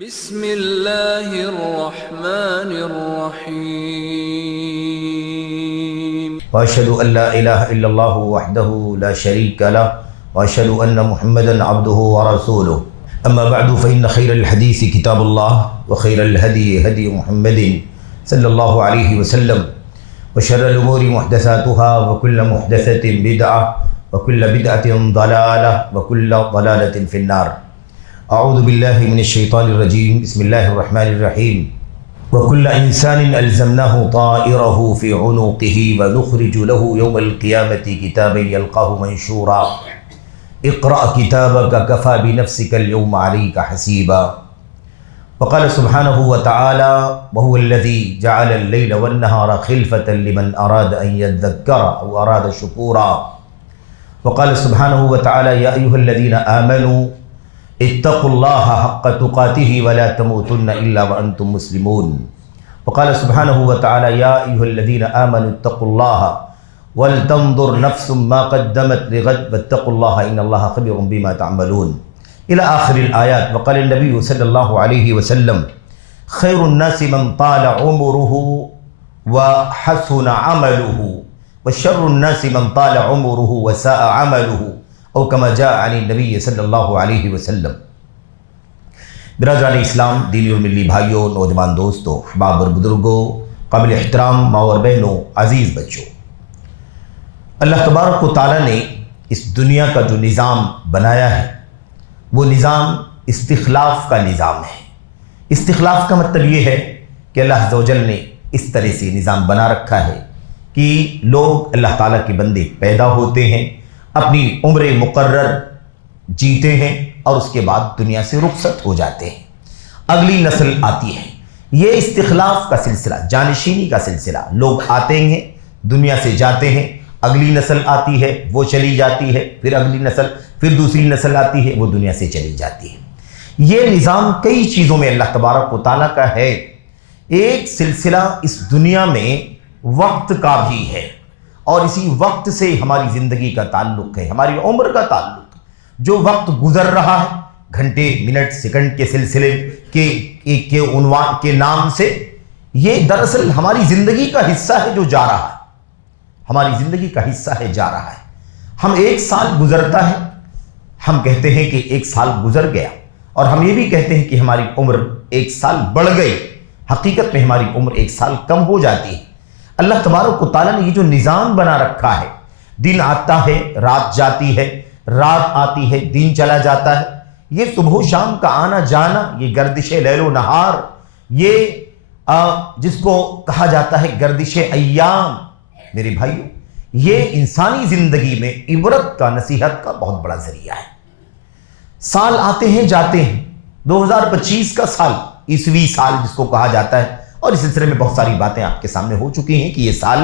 بسم اللہ الرحمن الرحیم واشهد ان لا الہ الا اللہ وحدہ لا شریک لہ واشهد ان محمدا عبدہ ورسولہ اما بعد فإن خیر الحدیث کتاب اللہ وخیر الہدی ہدی محمد صلی اللہ علیہ وسلم وشر الامور محدثاتها وكل محدثة بدعة وكل بدعة ضلالة وكل ضلالة في النار. اعوذ باللہ من الشیطان الرجیم. بسم اللہ الرحمن الرحیم. وكل انسان الزمناه طائره في عنقه ونخرج له يوم القيامة كتابا يلقاه منشورا اقرأ كتابك كفى بنفسك اليوم عليك حسيبا. وقال سبحانه وتعالى وهو الذي جعل الليل والنهار خلفة لمن أراد أن يذكر أو أراد شكورا. وقال سبحانه وتعالى يا أيها الذين آمنوا اتقوا الله حق تقاته ولا تموتن إلا وأنتم مسلمون. وقال سبحانه وتعالى يا أيها الذين آمنوا اتقوا الله ولتنظر نفس ما قدمت لغد واتقوا الله إن الله خبير بما تعملون إلى آخر الآيات. وقال النبي صلى الله عليه وسلم خير الناس من طال عمره وحسن عمله وشر الناس من طال عمره وساء عمله او کما جاء عن النبی صلی اللہ علیہ وسلم. برادران اسلام، دینی اور ملی بھائیوں، نوجوان دوستوں، احباب اور بزرگوں، قابل احترام ماں اور بہنوں، عزیز بچوں، اللہ تبارک و تعالیٰ نے اس دنیا کا جو نظام بنایا ہے وہ نظام استخلاف کا نظام ہے. استخلاف کا مطلب یہ ہے کہ اللہ عز و جل نے اس طرح سے نظام بنا رکھا ہے کہ لوگ اللہ تعالیٰ کے بندے پیدا ہوتے ہیں، اپنی عمر مقرر جیتے ہیں اور اس کے بعد دنیا سے رخصت ہو جاتے ہیں. اگلی نسل آتی ہے. یہ استخلاف کا سلسلہ، جانشینی کا سلسلہ. لوگ آتے ہیں، دنیا سے جاتے ہیں، اگلی نسل آتی ہے، وہ چلی جاتی ہے، پھر اگلی نسل، پھر دوسری نسل آتی ہے، وہ دنیا سے چلی جاتی ہے. یہ نظام کئی چیزوں میں اللہ تبارک و تعالیٰ کا ہے. ایک سلسلہ اس دنیا میں وقت کا بھی ہے، اور اسی وقت سے ہماری زندگی کا تعلق ہے، ہماری عمر کا تعلق. جو وقت گزر رہا ہے گھنٹے، منٹ، سیکنڈ کے سلسلے کے عنوان کے نام سے، یہ دراصل ہماری زندگی کا حصہ ہے جو جا رہا ہے. ہماری زندگی کا حصہ ہے، جا رہا ہے. ہم ایک سال گزرتا ہے، ہم کہتے ہیں کہ ایک سال گزر گیا، اور ہم یہ بھی کہتے ہیں کہ ہماری عمر ایک سال بڑھ گئی. حقیقت میں ہماری عمر ایک سال کم ہو جاتی ہے. اللہ تبارک و تعالیٰ نے یہ جو نظام بنا رکھا ہے، دن آتا ہے، رات جاتی ہے، رات آتی ہے، دن چلا جاتا ہے. یہ صبح و شام کا آنا جانا، یہ گردش لیل و نہار، یہ جس کو کہا جاتا ہے گردش ایام، میرے بھائیوں، یہ انسانی زندگی میں عبرت کا، نصیحت کا بہت بڑا ذریعہ ہے. سال آتے ہیں جاتے ہیں. 2025 کا سال، عیسوی سال جس کو کہا جاتا ہے، اور اس سلسلے میں بہت ساری باتیں آپ کے سامنے ہو چکی ہیں کہ یہ سال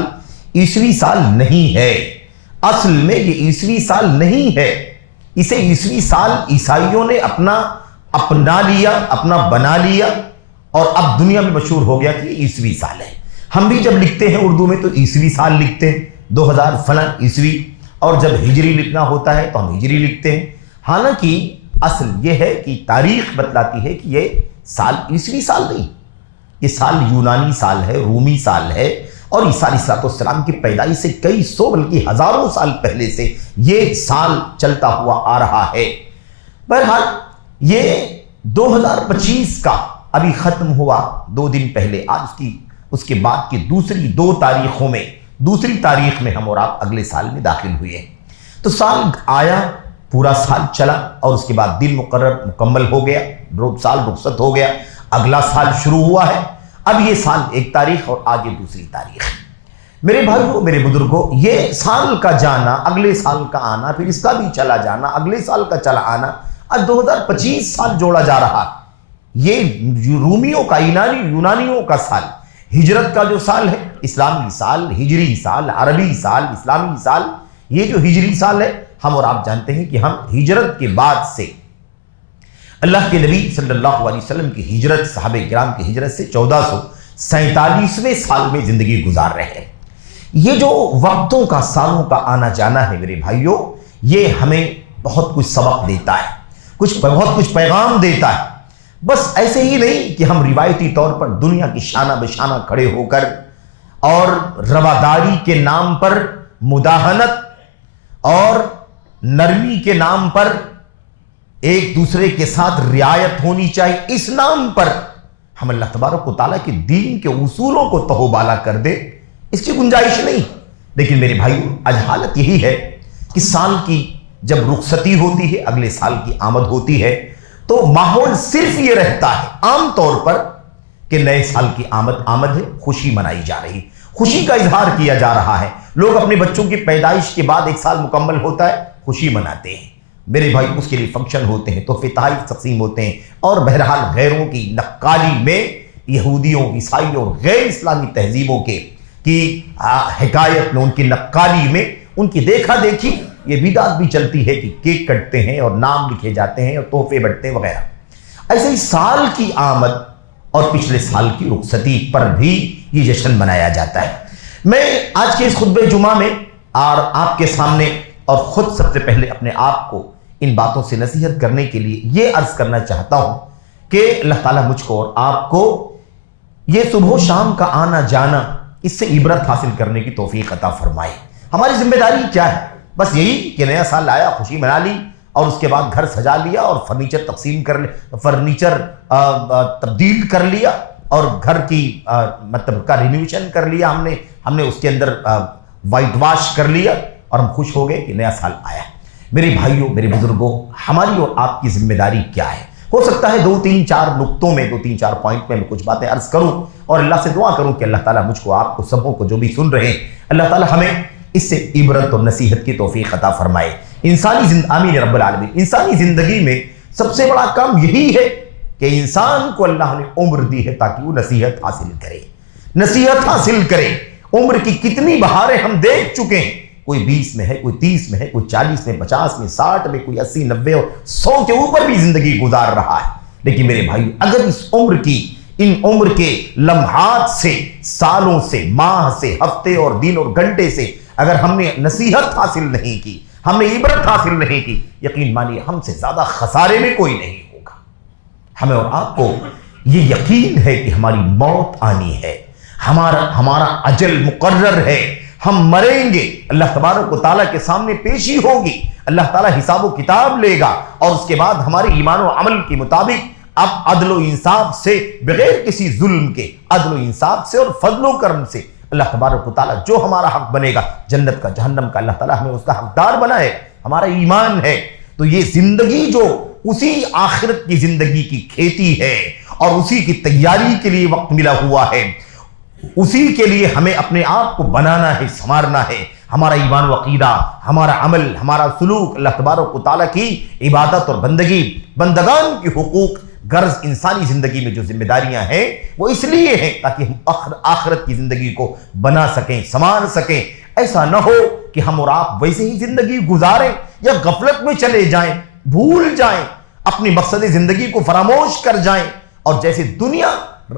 عیسوی سال نہیں ہے. اصل میں یہ عیسوی سال نہیں ہے. اسے عیسوی سال عیسائیوں نے اپنا لیا، اپنا بنا لیا، اور اب دنیا میں مشہور ہو گیا کہ یہ عیسوی سال ہے. ہم بھی جب لکھتے ہیں اردو میں تو عیسوی سال لکھتے ہیں، 2000 فلاں عیسوی، اور جب ہجری لکھنا ہوتا ہے تو ہم ہجری لکھتے ہیں. حالانکہ اصل یہ ہے کہ تاریخ بتلاتی ہے کہ یہ سال عیسوی سال نہیں، یہ سال یونانی سال ہے، رومی سال ہے، اور عیسیٰ علیہ السلام کی پیدائش سے کئی سو بلکہ ہزاروں سال پہلے سے یہ سال چلتا ہوا آ رہا ہے. بہرحال یہ 2025 کا ابھی ختم ہوا 2 دن پہلے. آج اس کے بعد کی دوسری 2 تاریخوں میں، دوسری تاریخ میں ہم اور آپ اگلے سال میں داخل ہوئے ہیں. تو سال آیا، پورا سال چلا، اور اس کے بعد دن مقرر مکمل ہو گیا، سال رخصت ہو گیا، اگلا سال شروع ہوا ہے. اب یہ سال 1 تاریخ اور آگے دوسری تاریخ. میرے بھائیوں، میرے بزرگوں، یہ سال کا جانا، اگلے سال کا آنا، پھر اس کا بھی چلا جانا، اگلے سال کا چلا آنا، اب 2025 سال جوڑا جا رہا. یہ رومیوں کا، یونانیوں کا سال، ہجرت کا جو سال ہے، اسلامی سال، ہجری سال، عربی سال، اسلامی سال. یہ جو ہجری سال ہے، ہم اور آپ جانتے ہیں کہ ہم ہجرت کے بعد سے، اللہ کے نبی صلی اللہ علیہ وسلم کی ہجرت، صحابہ کرام کی ہجرت سے 1447ویں سال میں زندگی گزار رہے ہیں. یہ جو وقتوں کا، سالوں کا آنا جانا ہے میرے بھائیوں، یہ ہمیں بہت کچھ سبق دیتا ہے، بہت کچھ پیغام دیتا ہے. بس ایسے ہی نہیں کہ ہم روایتی طور پر دنیا کی شانہ بشانہ کھڑے ہو کر اور رواداری کے نام پر مداہنت اور نرمی کے نام پر ایک دوسرے کے ساتھ رعایت ہونی چاہیے، اس نام پر ہم اللہ تبارک و تعالیٰ کے دین کے اصولوں کو تہو بالا کر دے، اس کی گنجائش نہیں۔ لیکن میرے بھائیو، آج حالت یہی ہے کہ سال کی جب رخصتی ہوتی ہے، اگلے سال کی آمد ہوتی ہے، تو ماحول صرف یہ رہتا ہے عام طور پر کہ نئے سال کی آمد ہے، خوشی منائی جا رہی، خوشی کا اظہار کیا جا رہا ہے۔ لوگ اپنے بچوں کی پیدائش کے بعد ایک سال مکمل ہوتا ہے، خوشی مناتے ہیں میرے بھائی، اس کے لیے فنکشن ہوتے ہیں، تحفے تحائف تقسیم ہوتے ہیں، اور بہرحال غیروں کی نقالی میں یہودیوں، عیسائیوں اور غیر اسلامی تہذیبوں کی حکایت میں، ان کی نقالی میں، ان کی دیکھا دیکھی یہ بدعت بھی چلتی ہے کہ کیک کٹتے ہیں اور نام لکھے جاتے ہیں اور تحفے بٹتے ہیں وغیرہ۔ ایسے ہی سال کی آمد اور پچھلے سال کی رخصتی پر بھی یہ جشن منایا جاتا ہے۔ میں آج کے اس خطبہ جمعہ میں اور آپ کے سامنے اور خود سب سے پہلے اپنے آپ کو ان باتوں سے نصیحت کرنے کے لیے یہ عرض کرنا چاہتا ہوں کہ اللہ تعالیٰ مجھ کو اور آپ کو یہ صبح و شام کا آنا جانا، اس سے عبرت حاصل کرنے کی توفیق عطا فرمائے۔ ہماری ذمہ داری کیا ہے؟ بس یہی کہ نیا سال آیا، خوشی منا لی اور اس کے بعد گھر سجا لیا اور فرنیچر تقسیم کر لیا، فرنیچر تبدیل کر لیا اور گھر کی مطلب کا رینویشن کر لیا، ہم نے اس کے اندر وائٹ واش کر لیا اور ہم خوش ہو گئے کہ نیا سال آیا۔ میرے بھائیوں، میرے بزرگوں، ہماری اور آپ کی ذمہ داری کیا ہے؟ ہو سکتا ہے 2-3-4 نقطوں میں، 2-3-4 پوائنٹ میں کچھ باتیں عرض کروں اور اللہ سے دعا کروں کہ اللہ تعالیٰ مجھ کو، آپ کو، سبوں کو جو بھی سن رہے ہیں، اللہ تعالیٰ ہمیں اس سے عبرت اور نصیحت کی توفیق عطا فرمائے۔ آمین رب العالمین۔ انسانی زندگی میں سب سے بڑا کام یہی ہے کہ انسان کو اللہ نے عمر دی ہے تاکہ وہ نصیحت حاصل کرے، نصیحت حاصل کرے۔ عمر کی کتنی بہاریں ہم دیکھ چکے ہیں، کوئی 20 میں ہے، کوئی 30 میں ہے، کوئی 40 میں، 50 میں، 60 میں، کوئی 80، 90 اور 100 کے اوپر بھی زندگی گزار رہا ہے۔ لیکن میرے بھائی، اگر اس ان عمر کے لمحات سے، سالوں سے، ماہ سے، ہفتے اور دن اور گھنٹے سے اگر ہم نے نصیحت حاصل نہیں کی، ہم نے عبرت حاصل نہیں کی، یقین مانیے ہم سے زیادہ خسارے میں کوئی نہیں ہوگا۔ ہمیں اور آپ کو یہ یقین ہے کہ ہماری موت آنی ہے، ہمارا اجل مقرر ہے، ہم مریں گے، اللہ تبارک و تعالیٰ کے سامنے پیشی ہوگی، اللہ تعالیٰ حساب و کتاب لے گا، اور اس کے بعد ہمارے ایمان و عمل کے مطابق اب عدل و انصاف سے، بغیر کسی ظلم کے، عدل و انصاف سے اور فضل و کرم سے اللہ تبارک و تعالیٰ جو ہمارا حق بنے گا، جنت کا، جہنم کا، اللہ تعالیٰ ہمیں اس کا حقدار بنائے۔ ہمارا ایمان ہے تو یہ زندگی جو اسی آخرت کی زندگی کی کھیتی ہے اور اسی کی تیاری کے لیے وقت ملا ہوا ہے، اسی کے لیے ہمیں اپنے آپ کو بنانا ہے، سنوارنا ہے۔ ہمارا ایمان و عقیدہ، ہمارا عمل، ہمارا سلوک، اللہ تبارک و تعالیٰ کی عبادت اور بندگی، بندگان کی حقوق، غرض انسانی زندگی میں جو ذمہ داریاں ہیں وہ اس لیے ہیں تاکہ ہم آخرت کی زندگی کو بنا سکیں، سنوار سکیں۔ ایسا نہ ہو کہ ہم اور آپ ویسے ہی زندگی گزاریں یا غفلت میں چلے جائیں، بھول جائیں، اپنی مقصد زندگی کو فراموش کر جائیں، اور جیسے دنیا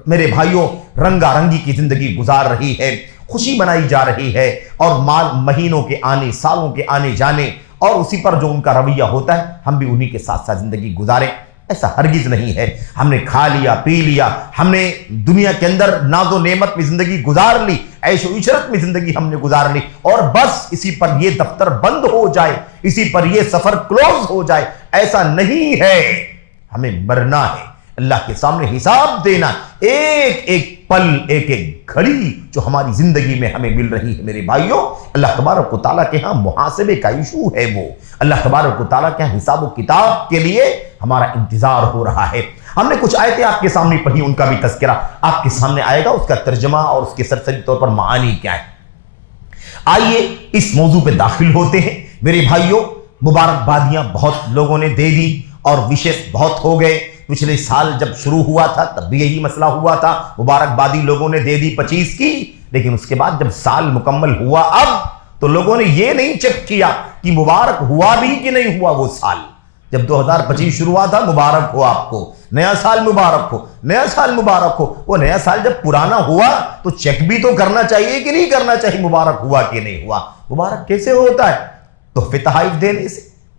میرے بھائیوں رنگا رنگی کی زندگی گزار رہی ہے، خوشی منائی جا رہی ہے، اور مہینوں کے آنے، سالوں کے آنے جانے، اور اسی پر جو ان کا رویہ ہوتا ہے ہم بھی انہی کے ساتھ ساتھ زندگی گزاریں، ایسا ہرگز نہیں ہے۔ ہم نے کھا لیا، پی لیا، ہم نے دنیا کے اندر ناز و نعمت میں زندگی گزار لی، عیش و عشرت میں زندگی ہم نے گزار لی، اور بس اسی پر یہ دفتر بند ہو جائے، اسی پر یہ سفر کلوز ہو جائے، ایسا نہیں ہے۔ ہمیں مرنا ہے، اللہ کے سامنے حساب دینا، ایک ایک پل، ایک ایک گھڑی جو ہماری زندگی میں ہمیں مل رہی ہے میرے بھائیوں، اللہ تبارک و تعالیٰ کے ہاں محاسبے کا ایشو ہے وہ، اللہ تبارک و تعالیٰ کے ہاں حساب و کتاب کے لیے ہمارا انتظار ہو رہا ہے۔ ہم نے کچھ آیتیں آپ کے سامنے پڑھی، ان کا بھی تذکرہ آپ کے سامنے آئے گا، اس کا ترجمہ اور اس کے سرسری طور پر معانی کیا ہے۔ آئیے اس موضوع پہ داخل ہوتے ہیں میرے بھائیوں۔ مبارکبادیاں بہت لوگوں نے دے دی اور وشز بہت ہو گئے۔ پچھلے سال جب شروع ہوا تھا تب بھی یہی مسئلہ ہوا تھا، مبارکبادی لوگوں نے دے دی 25 کی، لیکن اس کے بعد جب سال مکمل ہوا اب تو لوگوں نے یہ نہیں چیک کیا کہ مبارک ہوا بھی کہ نہیں ہوا وہ سال۔ جب 2025 شروع ہوا تھا، مبارک ہو آپ کو، نیا سال مبارک ہو، نیا سال مبارک ہو۔ وہ نیا سال جب پرانا ہوا تو چیک بھی تو کرنا چاہیے کہ نہیں کرنا چاہیے مبارک ہوا کہ نہیں ہوا۔ مبارک کیسے ہوتا ہے؟ تحفے تحائف دینے سے،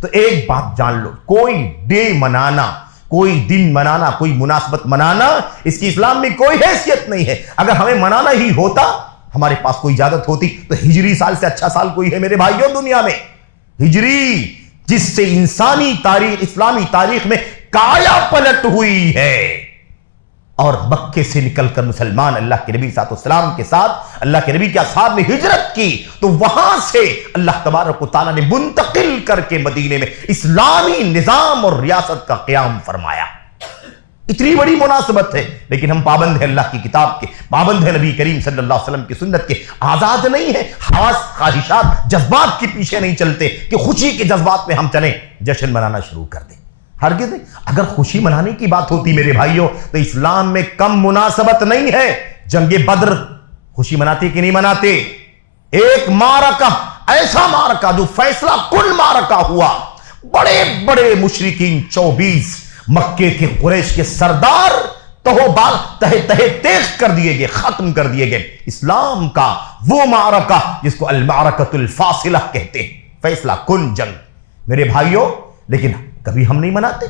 تو ایک بات جان لو، کوئی ڈے منانا، کوئی دن منانا، کوئی مناسبت منانا، اس کی اسلام میں کوئی حیثیت نہیں ہے۔ اگر ہمیں منانا ہی ہوتا، ہمارے پاس کوئی اجازت ہوتی، تو ہجری سال سے اچھا سال کوئی ہے میرے بھائیوں دنیا میں؟ ہجری، جس سے انسانی تاریخ، اسلامی تاریخ میں کایا پلٹ ہوئی ہے، اور مکے سے نکل کر مسلمان اللہ کے نبی صلی اللہ علیہ وسلم کے ساتھ، اللہ کے نبی کے اصحاب نے ہجرت کی، تو وہاں سے اللہ تبارک و تعالیٰ نے منتقل کر کے مدینے میں اسلامی نظام اور ریاست کا قیام فرمایا۔ اتنی بڑی مناسبت ہے، لیکن ہم پابند ہیں اللہ کی کتاب کے، پابند ہیں نبی کریم صلی اللہ علیہ وسلم کی سنت کے، آزاد نہیں ہے، حواس، خواہشات، جذبات کے پیچھے نہیں چلتے کہ خوشی کے جذبات میں ہم چلیں جشن منانا شروع کر دیں، ہرگز نہیں۔ اگر خوشی منانے کی بات ہوتی میرے بھائیوں تو اسلام میں کم مناسبت نہیں ہے۔ جنگ بدر خوشی مناتے کہ نہیں مناتے؟ ایک معرکہ، ایسا معرکہ جو فیصلہ کن معرکہ ہوا، بڑے بڑے مشرکین 24 مکے کے قریش کے سردار تہے تیغ کر دیے گئے، ختم کر دیے گئے۔ اسلام کا وہ معرکہ جس کو المعرکۃ الفاصلہ کہتے ہیں، فیصلہ کن جنگ میرے بھائیوں۔ لیکن کبھی ہم نہیں مناتے۔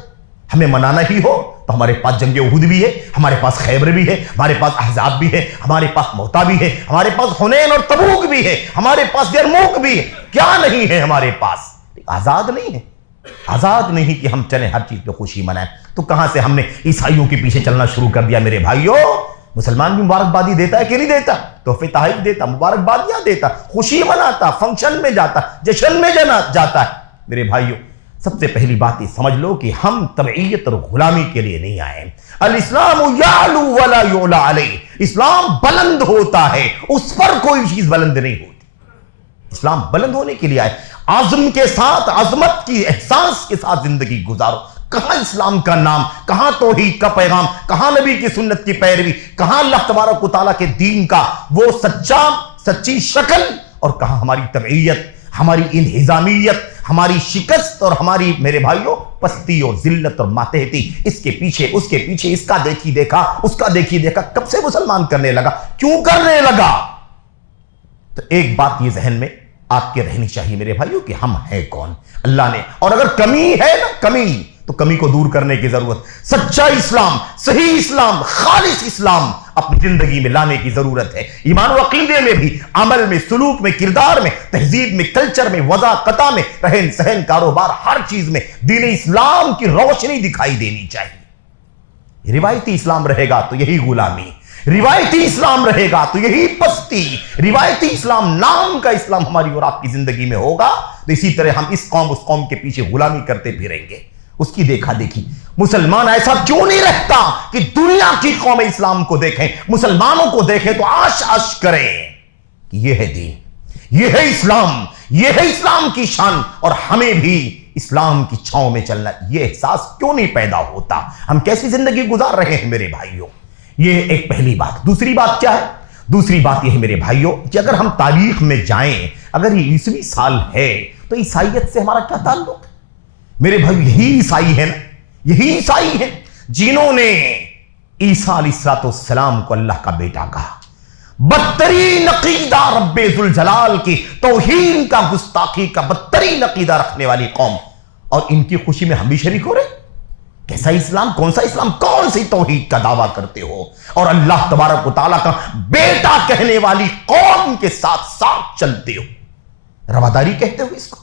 ہمیں منانا ہی ہو تو ہمارے پاس جنگ احد بھی ہے، ہمارے پاس خیبر بھی ہے، ہمارے پاس احزاب بھی ہے، ہمارے پاس موتا بھی ہے، ہمارے پاس حنین اور تبوک بھی ہے، ہمارے پاس یرموک بھی ہے۔ کیا نہیں ہے ہمارے پاس؟ آزاد نہیں ہے، آزاد نہیں کہ ہم چلیں ہر چیز پہ خوشی منائیں۔ تو کہاں سے ہم نے عیسائیوں کے پیچھے چلنا شروع کر دیا میرے بھائیوں؟ مسلمان بھی مبارکبادی دیتا ہے کہ نہیں دیتا؟ تحفے تحائف دیتا، مبارکبادیاں دیتا، خوشی مناتا، فنکشن میں جاتا، جشن میں جاتا ہے میرے بھائیوں۔ سب سے پہلی بات یہ سمجھ لو کہ ہم تبعیت اور غلامی کے لیے نہیں آئے۔ الاسلام یعلو ولا یعلی علیہ، اسلام بلند ہوتا ہے، اس پر کوئی چیز بلند نہیں ہوتی۔ اسلام بلند ہونے کے لیے آئے، عزم کے ساتھ، عظمت کی احساس کے ساتھ زندگی گزارو۔ کہاں اسلام کا نام، کہاں توحید کا پیغام، کہاں نبی کی سنت کی پیروی، کہاں اللہ تبارک و تعالیٰ کے دین کا وہ سچی شکل، اور کہاں ہماری تبعیت، ہماری انہزامیت، ہماری شکست، اور ہماری میرے بھائیوں پستی اور ذلت اور ماتحتی۔ اس کے پیچھے اس کا دیکھی دیکھا، اس کا دیکھی دیکھا کب سے مسلمان کرنے لگا؟ کیوں کرنے لگا؟ تو ایک بات یہ ذہن میں آپ کے رہنی چاہیے میرے بھائیوں کہ ہم ہیں کون؟ اللہ نے، اور اگر کمی ہے نا، کمی تو کمی کو دور کرنے کی ضرورت، سچا اسلام، صحیح اسلام، خالص اسلام اپنی زندگی میں لانے کی ضرورت ہے۔ ایمان و عقیدے میں بھی، عمل میں، سلوک میں، کردار میں، تہذیب میں، کلچر میں، وضاقتہ میں، رہن سہن، کاروبار، ہر چیز میں دین اسلام کی روشنی دکھائی دینی چاہیے۔ روایتی اسلام رہے گا تو یہی غلامی، روایتی اسلام رہے گا تو یہی پستی، روایتی اسلام نام کا اسلام ہماری اور آپ کی زندگی میں ہوگا تو اسی طرح ہم اس قوم کے پیچھے غلامی کرتے پھریں گے، اس کی دیکھا دیکھی۔ مسلمان ایسا کیوں نہیں رہتا کہ دنیا کی قوم اسلام کو دیکھیں، مسلمانوں کو دیکھیں تو آش آش کریں کہ یہ ہے دین، یہ ہے اسلام، یہ ہے اسلام کی شان، اور ہمیں بھی اسلام کی چھاؤں میں چلنا۔ یہ احساس کیوں نہیں پیدا ہوتا؟ ہم کیسی زندگی گزار رہے ہیں میرے بھائیوں؟ یہ ایک پہلی بات۔ دوسری بات کیا ہے؟ دوسری بات یہ ہے میرے بھائیوں کہ اگر ہم تاریخ میں جائیں، اگر یہ 20ویں سال ہے تو عیسائیت سے ہمارا کیا تعلق؟ میرے بھائی یہی عیسائی ہیں نا، یہی عیسائی ہیں جنہوں نے عیسیٰ علیہ السلام کو اللہ کا بیٹا کہا۔ بدترین عقیدہ رب ذوالجلال کی توہین کا، گستاخی کا بدترین عقیدہ رکھنے والی قوم، اور ان کی خوشی میں ہم بھی شریک ہو رہے۔ کیسا اسلام، کون سا اسلام، کون سی توحید کا دعویٰ کرتے ہو اور اللہ تبارک و تعالیٰ کا بیٹا کہنے والی قوم کے ساتھ ساتھ چلتے ہو؟ رواداری کہتے ہو اس کو؟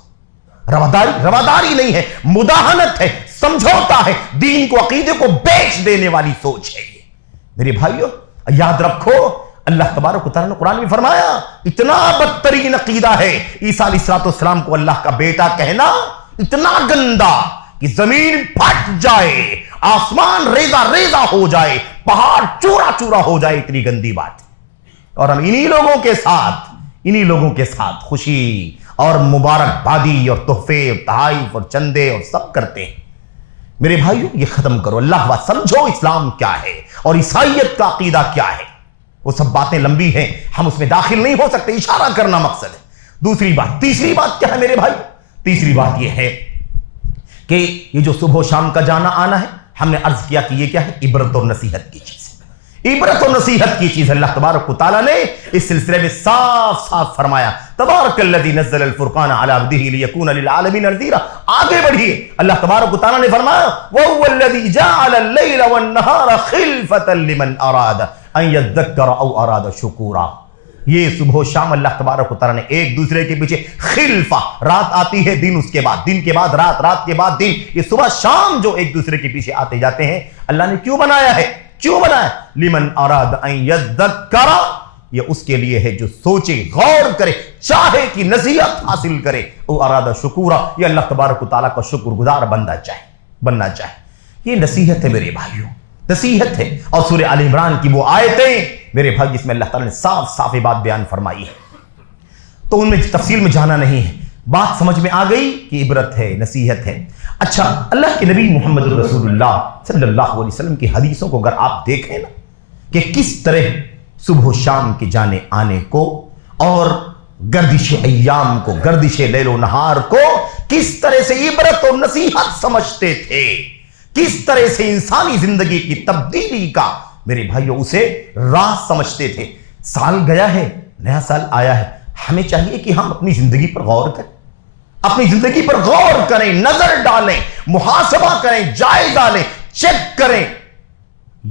رواداری نہیں ہے، مداہنت ہے، سمجھوتا ہے، دین کو، عقیدے کو بیچ دینے والی سوچ ہے یہ میرے بھائیوں۔ یاد رکھو اللہ تبارک و تعالیٰ نے قرآن میں فرمایا اتنا بدترین عقیدہ ہے عیسیٰ علیہ السلام کو اللہ کا بیٹا کہنا، اتنا گندا کہ زمین پھٹ جائے، آسمان ریزہ ریزہ ہو جائے، پہاڑ چورا چورا ہو جائے، اتنی گندی بات۔ اور ہم انہی لوگوں کے ساتھ خوشی اور مبارکبادی اور تحفے اور تحائف اور چندے اور سب کرتے ہیں۔ میرے بھائیوں یہ ختم کرو، اللہ بات سمجھو اسلام کیا ہے اور عیسائیت کا عقیدہ کیا ہے۔ وہ سب باتیں لمبی ہیں، ہم اس میں داخل نہیں ہو سکتے، اشارہ کرنا مقصد ہے۔ دوسری بات، تیسری بات کیا ہے میرے بھائی؟ تیسری بات یہ ہے کہ یہ جو صبح و شام کا جانا آنا ہے، ہم نے عرض کیا کہ یہ کیا ہے؟ عبرت اور نصیحت کی چیز ہے، عبرت و نصیحت کی چیز اللہ تبارک و تعالیٰ نے اس سلسلے میں صاف صاف فرمایا، تبارک الذی نزل الفرقان علی عبدہ لیکون للعالمین نذیرا۔ آگے بڑھیے، اللہ تبارک و تعالیٰ نے فرمایا وَهُوَ الَّذِي جَعَلَ اللَّيْلَ وَالنَّهَارَ خِلْفَةً لِمَنْ أَرَادَ أَنْ يَذَّكَّرَ أَوْ أَرَادَ شُكُورًا۔ یہ صبح و شام اللہ تبارک و تعالیٰ نے ایک دوسرے کے پیچھے خلفہ، رات آتی ہے دن اس کے بعد، دن کے بعد رات، رات کے بعد دن، یہ صبح شام جو ایک دوسرے کے پیچھے آتے جاتے ہیں، اللہ نے کیوں بنایا ہے؟ کیوں بنایا؟ لمن اراد ان یذکر، یہ اس کے لیے ہے جو سوچے، غور کرے، چاہے کہ نصیحت حاصل کرے، او اراد شکورا، یہ اللہ تبارک و تعالیٰ کا شکر گزار بننا چاہے۔ یہ نصیحت ہے میرے بھائیوں، نصیحت ہے۔ اور سورہ آل عمران کی وہ آیتیں میرے بھائی جس میں اللہ تعالیٰ نے صاف صاف یہ بات بیان فرمائی ہے، تو ان میں تفصیل میں جانا نہیں ہے، بات سمجھ میں آ گئی کہ عبرت ہے، نصیحت ہے۔ اچھا، اللہ کے نبی محمد رسول اللہ صلی اللہ علیہ وسلم کی حدیثوں کو اگر آپ دیکھیں نا کہ کس طرح صبح و شام کے جانے آنے کو اور گردش ایام کو، گردش لیل و نہار کو کس طرح سے عبرت اور نصیحت سمجھتے تھے، کس طرح سے انسانی زندگی کی تبدیلی کا میرے بھائیوں اسے راز سمجھتے تھے۔ سال گیا ہے، نیا سال آیا ہے، ہمیں چاہیے کہ ہم اپنی زندگی پر غور کریں، اپنی زندگی پر غور کریں، نظر ڈالیں، محاسبہ کریں، جائزہ لیں، چیک کریں۔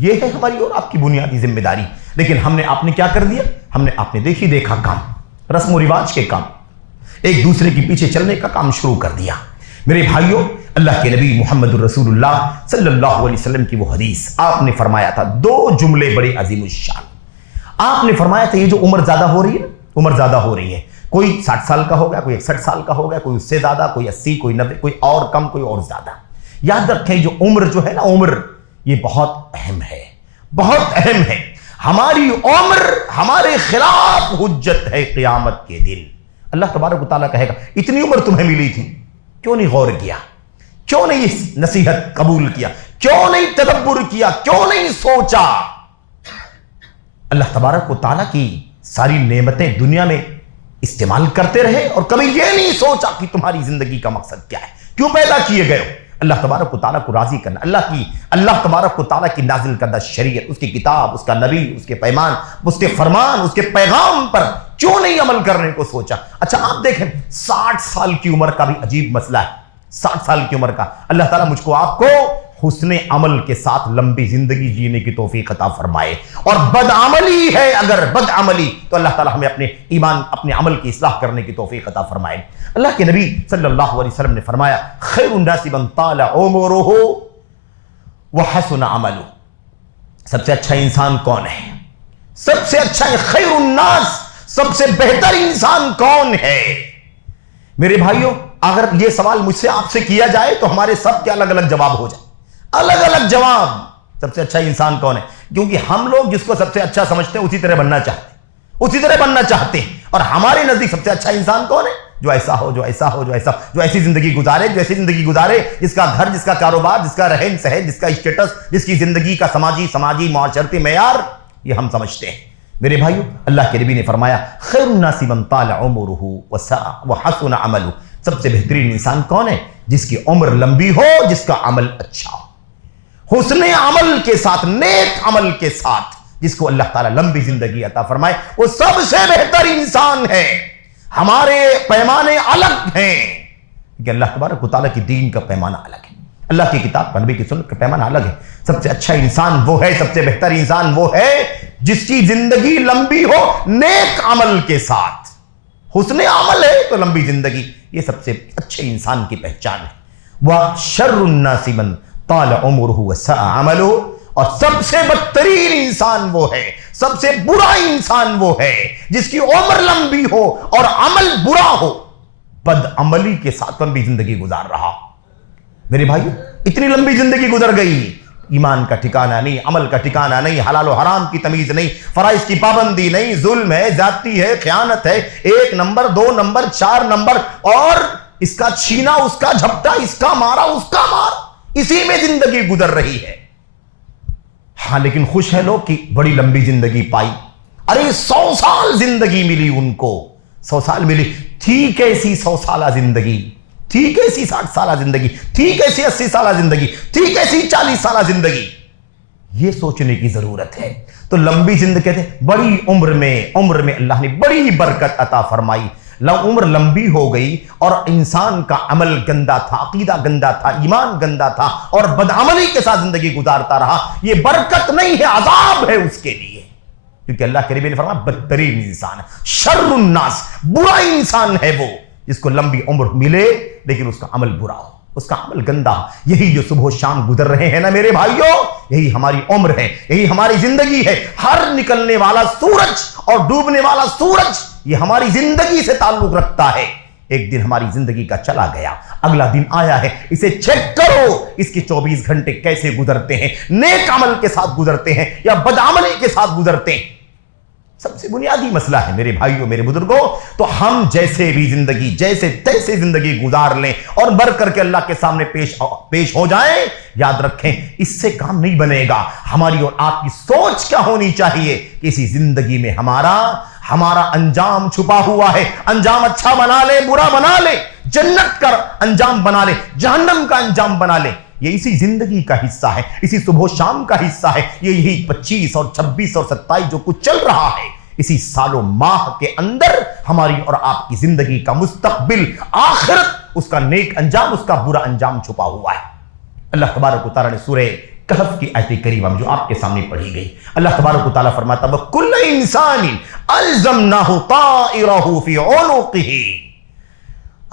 یہ ہے ہماری اور آپ کی بنیادی ذمہ داری۔ لیکن آپ نے کیا کر دیا؟ ہم نے آپ نے دیکھا کام، رسم و رواج کے کام، ایک دوسرے کے پیچھے چلنے کا کام شروع کر دیا۔ میرے بھائیوں، اللہ کے نبی محمد الرسول اللہ صلی اللہ علیہ وسلم کی وہ حدیث، آپ نے فرمایا تھا دو جملے بڑے عظیم الشان۔ آپ نے فرمایا تھا یہ جو عمر زیادہ ہو رہی ہے، عمر زیادہ ہو رہی ہے، کوئی 60 سال کا ہو گیا، کوئی 61 سال کا ہو گیا، کوئی اس سے زیادہ، کوئی 80، کوئی 90، کوئی اور کم، کوئی اور زیادہ۔ یاد رکھیں جو عمر جو ہے نا، عمر یہ بہت اہم ہے، بہت اہم ہے۔ ہماری عمر ہمارے خلاف حجت ہے قیامت کے دن۔ اللہ تبارک و تعالیٰ کہے گا اتنی عمر تمہیں ملی تھی، کیوں نہیں غور کیا، کیوں نہیں اس نصیحت قبول کیا، کیوں نہیں تدبر کیا، کیوں نہیں سوچا؟ اللہ تبارک و تعالیٰ کی ساری نعمتیں دنیا میں استعمال کرتے رہے اور کبھی یہ نہیں سوچا کہ تمہاری زندگی کا مقصد کیا ہے، کیوں پیدا کیے گئے ہو۔ اللہ تبارک و تعالیٰ کو راضی کرنا، اللہ تبارک و تعالیٰ کی نازل کردہ شریعت، اس کی کتاب، اس کا نبی، اس کے پیمان، اس کے فرمان، اس کے پیغام پر کیوں نہیں عمل کرنے کو سوچا؟ اچھا آپ دیکھیں 60 سال کی عمر کا بھی عجیب مسئلہ ہے۔ 60 سال کی عمر کا اللہ تعالیٰ مجھ کو آپ کو حسن عمل کے ساتھ لمبی زندگی جینے کی توفیق عطا فرمائے، اور بدعملی ہے اگر بدعملی تو اللہ تعالیٰ ہمیں اپنے ایمان، اپنے عمل کی اصلاح کرنے کی توفیق عطا فرمائے۔ اللہ کے نبی صلی اللہ علیہ وسلم نے فرمایا خیر الناس من طال عمره وحسن عمله، سب سے اچھا انسان کون ہے؟ سب سے اچھا خیر الناس، سب سے بہتر انسان کون ہے؟ میرے بھائیوں، اگر یہ سوال مجھ سے آپ سے کیا جائے تو ہمارے سب کے الگ الگ جواب ہو جائے، الگ الگ جواب۔ سب سے اچھا انسان کون ہے؟ کیونکہ ہم لوگ جس کو سب سے اچھا سمجھتے ہیں اسی طرح بننا چاہتے ہیں، اور ہمارے نزدیک سب سے اچھا انسان کون ہے؟ جو ایسا ہو، جو ایسی زندگی گزارے، جس کا گھر، جس کا کاروبار، جس کا رہن سہن، جس کا اسٹیٹس، جس کی زندگی کا سماجی معاشرتی معیار یہ ہم سمجھتے ہیں۔ میرے بھائیو، اللہ کے نبی نے فرمایا خیر الناس من طال عمره وحسن عمله، سب سے بہترین انسان کون ہے؟ جس کی عمر لمبی ہو، جس کا عمل اچھا ہو، حسن عمل کے ساتھ، نیک عمل کے ساتھ، جس کو اللہ تعالیٰ لمبی زندگی عطا فرمائے، وہ سب سے بہتر انسان ہے۔ ہمارے پیمانے الگ ہیں کہ اللہ تبارک و تعالیٰ کی دین کا پیمانہ الگ ہے، اللہ کی کتاب کا، نبی کی سنت کا پیمانہ الگ ہے۔ سب سے اچھا انسان وہ ہے، سب سے بہتر انسان وہ ہے جس کی زندگی لمبی ہو نیک عمل کے ساتھ۔ حسن عمل ہے تو لمبی زندگی، یہ سب سے اچھے انسان کی پہچان ہے۔ وَشَرُّ النَّاسِ مَن طَالَ عُمُرُهُ وَسَاءَ عَمَلُهُ، اور سب سے بدترین انسان وہ ہے، سب سے برا انسان وہ ہے جس کی عمر لمبی ہو اور عمل برا ہو، بد عملی کے ساتھ لمبی زندگی گزار رہا۔ میرے بھائیو، اتنی لمبی زندگی گزر گئی، ایمان کا ٹھکانہ نہیں، عمل کا ٹھکانہ نہیں، حلال و حرام کی تمیز نہیں، فرائض کی پابندی نہیں، ظلم ہے، زیادتی ہے، خیانت ہے، 1 نمبر 2 نمبر 4 نمبر، اور اس کا چھینا، اس کا جھپٹا، اس کا مارا، اس کا مار، اسی میں زندگی گزر رہی ہے۔ ہاں لیکن خوش ہے لوگ کہ بڑی لمبی زندگی پائی۔ ارے 100 سال زندگی ملی ان کو، 100 سال ملی، تھی کیسی 100 سالہ زندگی، تھی کیسی 60 سالہ زندگی، تھی کیسی 80 سالہ زندگی، تھی کیسی 40 سالہ زندگی؟ یہ سوچنے کی ضرورت ہے۔ تو لمبی زندگی کہتے ہیں بڑی عمر میں اللہ نے بڑی ہی برکت عطا فرمائی۔ عمر لمبی ہو گئی اور انسان کا عمل گندا تھا، عقیدہ گندا تھا، ایمان گندا تھا اور بدعملی کے ساتھ زندگی گزارتا رہا، یہ برکت نہیں ہے، عذاب ہے اس کے لیے۔ کیونکہ اللہ کے نبی نے فرمایا بدترین انسان، شر الناس، برا انسان ہے وہ جس کو لمبی عمر ملے لیکن اس کا عمل برا ہو، اس کا عمل گندا ہو۔ یہی جو صبح و شام گزر رہے ہیں نا میرے بھائیوں، یہی ہماری عمر ہے، یہی ہماری زندگی ہے۔ ہر نکلنے والا سورج اور ڈوبنے والا سورج یہ ہماری زندگی سے تعلق رکھتا ہے۔ ایک دن ہماری زندگی کا چلا گیا، اگلا دن آیا ہے، اسے چیک کرو اس کے 24 گھنٹے کیسے گزرتے ہیں، نیک عمل کے ساتھ گزرتے ہیں یا بدعملی کے ساتھ گزرتے ہیں۔ سب سے بنیادی مسئلہ ہے میرے بھائیوں میرے بزرگوں۔ تو ہم جیسے بھی زندگی جیسے تیسے زندگی گزار لیں اور بڑھ کر کے اللہ کے سامنے پیش ہو جائیں، یاد رکھیں اس سے کام نہیں بنے گا۔ ہماری اور آپ کی سوچ کیا ہونی چاہیے کہ اسی زندگی میں ہمارا انجام چھپا ہوا ہے، انجام اچھا بنا لے، برا بنا لے، جنت کا انجام بنا لے، جہنم کا انجام بنا لے، یہ اسی زندگی کا حصہ ہے، اسی صبح و شام کا حصہ ہے۔ یہی 25 اور 26 اور 27 جو کچھ چل رہا ہے، اسی سال و ماہ کے اندر ہماری اور آپ کی زندگی کا مستقبل، آخرت، اس کا نیک انجام، اس کا برا انجام چھپا ہوا ہے۔ اللہ تبارک و تعالیٰ نے سورہ کہف کی آیت کریمہ جو آپ کے سامنے پڑھی گئی، اللہ تبارک و تعالیٰ فرماتا ہے وَكُلَّ إِنسَانٍ أَلْزَمْنَاهُ طَائِرَهُ فِي عُنُقِهِ۔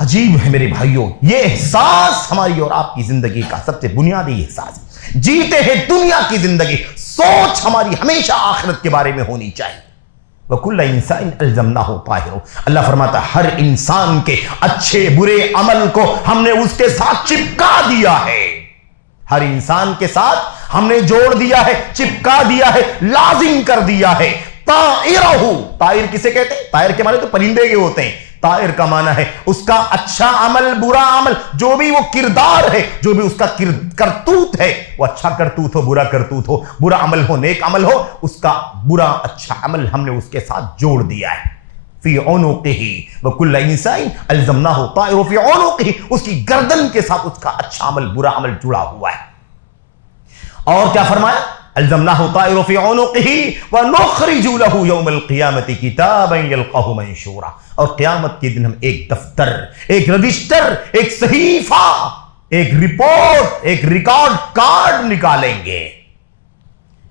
عجیب ہے میرے بھائیوں، یہ احساس ہماری اور آپ کی زندگی کا سب سے بنیادی احساس ہے۔ جیتے ہیں دنیا کی زندگی، سوچ ہماری ہمیشہ آخرت کے بارے میں ہونی چاہیے۔ وَكُلَّ إِنسَانٍ أَلْزَمْنَاهُ طَائِرَهُ، اللہ فرماتا ہے ہر انسان کے اچھے برے عمل کو ہم نے اس کے ساتھ چپکا دیا ہے، ہر انسان کے ساتھ ہم نے جوڑ دیا ہے، چپکا دیا ہے، لازم کر دیا ہے۔ طائرہ، طائر کسے کہتے ہیں؟ طائر کے معنی تو پرندے کے ہوتے ہیں۔ طائر کا معنی ہے اس کا اچھا عمل، برا عمل، جو بھی وہ کردار ہے، جو بھی اس کا کرتوت ہے، وہ اچھا کرتوت ہو، برا کرتوت ہو، برا عمل ہو، نیک عمل ہو، اس کا برا اچھا عمل ہم نے اس کے ساتھ جوڑ دیا ہے۔ فی عنقہ وکل انسان الزمناہ طائر فی عنقہ، اس کی گردن کے ساتھ اس کا اچھا عمل برا عمل جڑا ہوا ہے۔ اور کیا فرمایا؟ الزمناہ طائر فی عنقہ ونخرج له یوم القیامۃ کتابا یلقاہ منشورا، اور قیامت کے دن ہم ایک دفتر، ایک رجسٹر، ایک صحیفہ، ایک رپورٹ، ایک ریکارڈ کارڈ نکالیں گے۔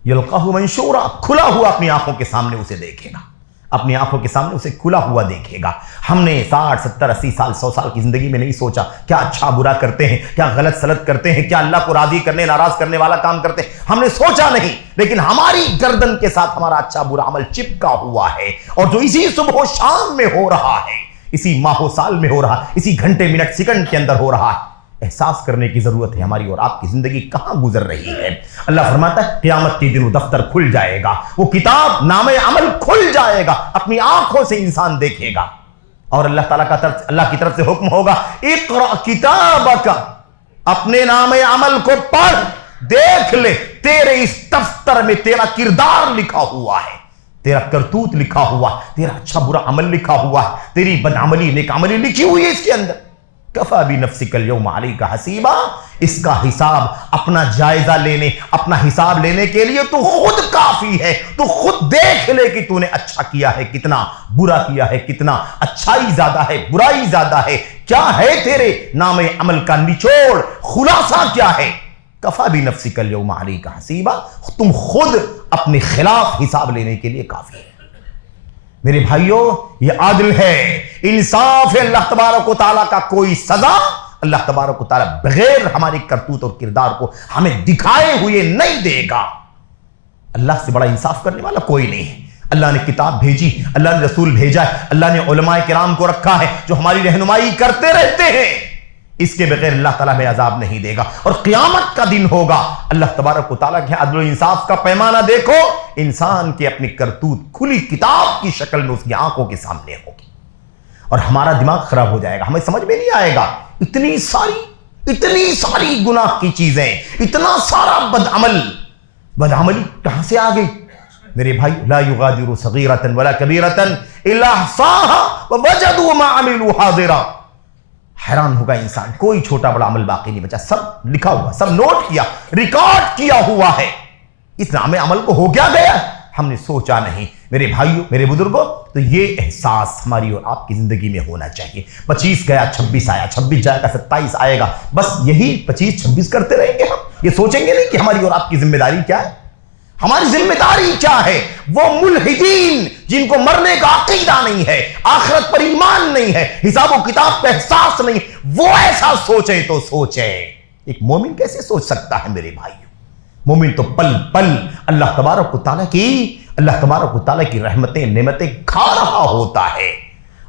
یلقاہ منشورا، کھلا ہوا اپنی آنکھوں کے سامنے اسے دیکھے گا، اپنی آنکھوں کے سامنے اسے کھلا ہوا دیکھے گا۔ ہم نے 60 70 80 سال 100 سال کی زندگی میں نہیں سوچا کیا اچھا برا کرتے ہیں، کیا غلط سلط کرتے ہیں، کیا اللہ کو راضی کرنے ناراض کرنے والا کام کرتے ہیں، ہم نے سوچا نہیں، لیکن ہماری گردن کے ساتھ ہمارا اچھا برا عمل چپکا ہوا ہے، اور جو اسی صبح و شام میں ہو رہا ہے، اسی ماہ و سال میں ہو رہا ہے، اسی گھنٹے منٹ سیکنڈ کے اندر ہو رہا ہے۔ احساس کرنے کی ضرورت ہے ہماری اور آپ کی زندگی کہاں گزر رہی ہے۔ اللہ فرماتا ہے قیامت کے دن وہ دفتر کھل جائے گا، وہ کتاب نام عمل کھل جائے گا، اپنی آنکھوں سے انسان دیکھے گا، اور اللہ کی طرف سے حکم ہوگا اقرأ کتابک، اپنے نام عمل کو پڑھ، دیکھ لے، تیرے اس دفتر میں تیرا کردار لکھا ہوا ہے، تیرا کرتوت لکھا ہوا ہے، تیرا اچھا برا عمل لکھا ہوا ہے، تیری بدعملی نیک عملی لکھی ہوئی ہے اس کے اندر۔ کفا بنفسک اليوم علیک حسیبا، اس کا حساب، اپنا جائزہ لینے، اپنا حساب لینے کے لیے تو خود کافی ہے۔ تو خود دیکھ لے کہ تو نے اچھا کیا ہے کتنا، برا کیا ہے کتنا، اچھائی زیادہ ہے برائی زیادہ ہے، کیا ہے تیرے نام عمل کا نچوڑ، خلاصہ کیا ہے۔ کفا بنفسک اليوم علیک حسیبا، تم خود اپنے خلاف حساب لینے کے لیے کافی ہے۔ میرے بھائیوں یہ عادل ہے، انصاف ہے اللہ تبارک و تعالیٰ کا، کوئی سزا اللہ تبارک و تعالیٰ بغیر ہماری کرتوت اور کردار کو ہمیں دکھائے ہوئے نہیں دے گا۔ اللہ سے بڑا انصاف کرنے والا کوئی نہیں ہے۔ اللہ نے کتاب بھیجی، اللہ نے رسول بھیجا ہے، اللہ نے علماء کرام کو رکھا ہے جو ہماری رہنمائی کرتے رہتے ہیں، اس کے بغیر اللہ تعالیٰ ہمیں عذاب نہیں دے گا۔ اور قیامت کا دن ہوگا، اللہ تبارک و تعالیٰ کے عدل و انصاف کا پیمانہ دیکھو، انسان کی اپنی کرتوت کھلی کتاب کی شکل میں اس کی آنکھوں کے سامنے ہوگی، اور ہمارا دماغ خراب ہو جائے گا، ہمیں سمجھ میں نہیں آئے گا اتنی ساری گناہ کی چیزیں، اتنا سارا بدعملی کہاں سے آ گئی میرے بھائی۔ لا یغادر صغیرۃ ولا کبیرۃ الا احصاها ووجدوا ما عملوا حاضرا، حیران ہوگا انسان، کوئی چھوٹا بڑا عمل باقی نہیں بچا، سب لکھا ہوا، سب نوٹ کیا، ریکارڈ کیا ہوا ہے۔ اس نام عمل کو ہو کیا گیا؟ ہم نے سوچا نہیں۔ میرے بھائیوں، میرے بزرگوں، تو یہ احساس ہماری اور آپ کی زندگی میں ہونا چاہیے۔ 25 گیا 26 آیا، 26 جائے گا 27 آئے گا، بس یہی 25 26 کرتے رہیں گے ہم؟ یہ سوچیں گے نہیں کہ ہماری اور آپ کی ذمہ داری کیا ہے؟ ہماری ذمہ داری کیا ہے؟ وہ ملحدین جن کو مرنے کا عقیدہ نہیں ہے، آخرت پر ایمان نہیں ہے، حساب و کتاب کا احساس نہیں، وہ ایسا سوچے تو سوچے۔ ایک مومن کیسے سوچ سکتا ہے میرے بھائیوں؟ مومن تو پل پل اللہ تبارک و تعالیٰ کی رحمتیں نعمتیں کھا رہا ہوتا ہے،